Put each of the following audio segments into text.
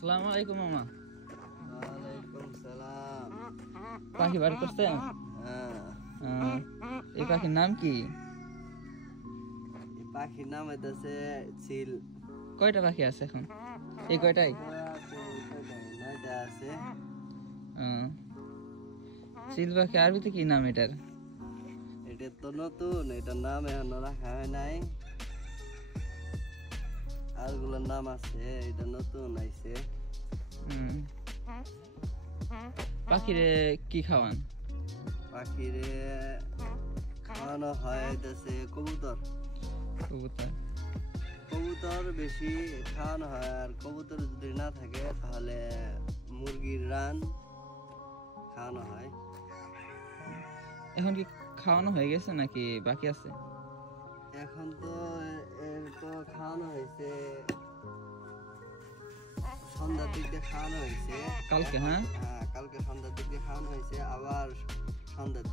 আসসালামু আলাইকুম মামা। ওয়ালাইকুম সালাম। পাখি বার করছেন? এই পাখির নাম কি? এই পাখির নাম হইতেছে চিল। কয়টা পাখি আছে এখন? এই কয়টাই? 9টা আছে। চিল পাখি আরবিতে কি নাম এটার? এটা তো নতুন, এটার নাম এখনো রাখা হয় নাই। আরগুলোর নাম আছে, এটা নতুন আইছে। পাখিরে কি খাওয়ান? পাখিরে খাওয়ানো হয় হইতেছে কবুতর। কবুতর কবুতর বেশি খাওয়ানো হয়, আর কবুতর যদি না থাকে তাহলে মুরগির রান খাওয়ানো হয়। এখন কি খাওয়ানো হয়ে গেছে নাকি বাকি আছে? এখন তো খাওয়ানো হয়েছে, সন্ধ্যার দিক দিয়ে খাওয়ানো হয়েছে। কালকে? হ্যাঁ, কালকে সন্ধ্যার দিক দিয়ে খাওয়ানো হয়েছে, আবার সন্ধ্যার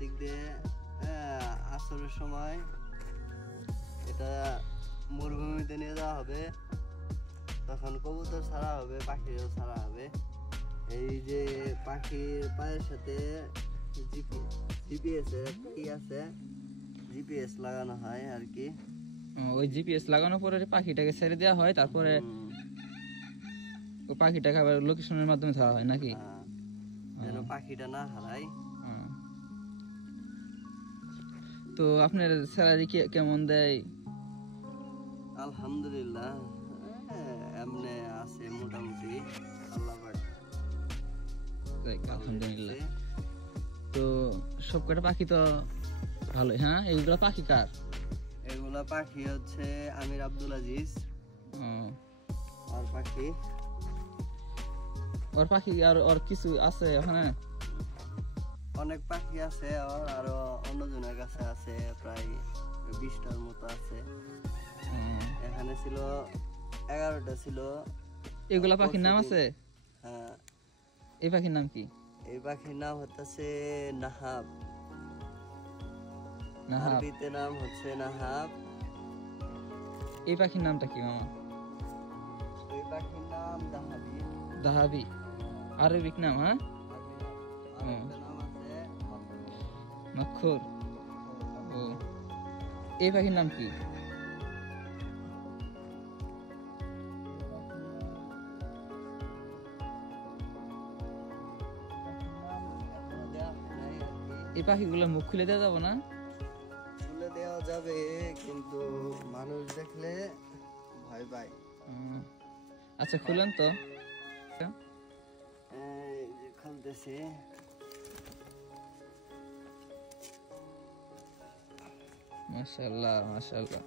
দিক দিয়ে আসরের সময় এটা মরুভূমিতে নিয়ে যাওয়া হবে। তখন কবুতর ছাড়া হবে, পাখিরও ছাড়া হবে। এই যে পাখির পায়ের সাথে জিপিএস আছে, জিপিএস লাগানো হয় আর কি। ওই জিপিএস লাগানোর পরে পাখিটাকে ছেড়ে দেওয়া হয়, তারপরে ওই পাখিটাকে আবার লোকেশনের মাধ্যমে ধরা হয় নাকি? যেন পাখিটা না হারায়। তো আপনার স্যালারি কেমন দেয়? আলহামদুলিল্লাহ, এমনি আছে মোটামুটি, আল্লাহ পাক। আলহামদুলিল্লাহ। তো সবকটা পাখি তো ভালোই। হ্যাঁ, এইগুলা পাখি কার? এগুলা পাখি হচ্ছে আমির আব্দুল আজিজ ওর পাখি আর ওর কিছু আছে ওখানে? অনেক পাখি আছে, আরো অন্যজনের কাছে আছে, প্রায় 20টার মতো আছে। এখানে ছিল 11টা ছিল। এগুলা পাখির নাম আছে? হ্যাঁ। এই পাখির নাম কি? এই পাখির নাম হচ্ছে নাহাব। নাহাব? আরবিতে নাম হচ্ছে নাহাব। এই পাখির নামটা কি মামা? এই পাখির নাম দাহাবি। দাহাবি আরবিক নাম? হ্যাঁ, নাম আছে মখর। ও, এই পাখির নাম কি? এই পাখিগুলো মুখ খুলে দেওয়া যাবো না? খুলে দেওয়া যাবে, কিন্তু মানুষ দেখলে ভয় পায়। আচ্ছা, খুলেন তো। খুলতেছি। মাশাআল্লাহ মাশাআল্লাহ।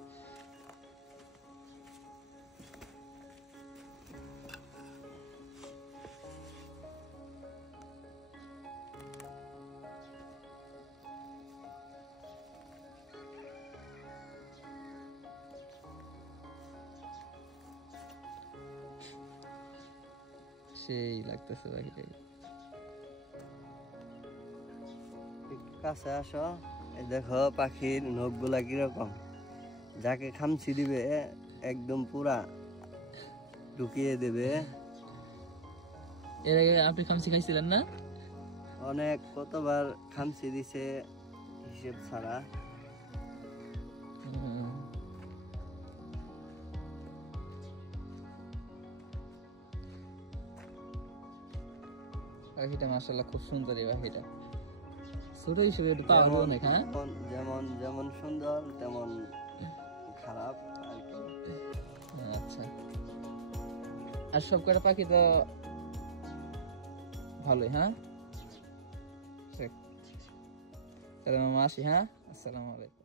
সেই লাগতেছে পাখিটাকে। কাছে আসো, এই দেখো পাখির নখগুলা কিরকম। যাকে খামচি দিবে একদম পুরা ঢুকিয়ে দেবে। এর আগে আপনি খামচি খাইছিলেন না? অনেক, কতবার খামচি দিছে হিসেব ছাড়া। পাখিটা মাশাআল্লাহ খুব সুন্দর। এই পাখিটা ছোট হিসেবে একটু পাওয়া অনেক। হ্যাঁ, যেমন সুন্দর তেমন খারাপ আর কি। আচ্ছা, আর সব কটা পাখি তো ভালোই। হ্যাঁ, তাহলে মামা আসি। হ্যাঁ, আসসালামু আলাইকুম।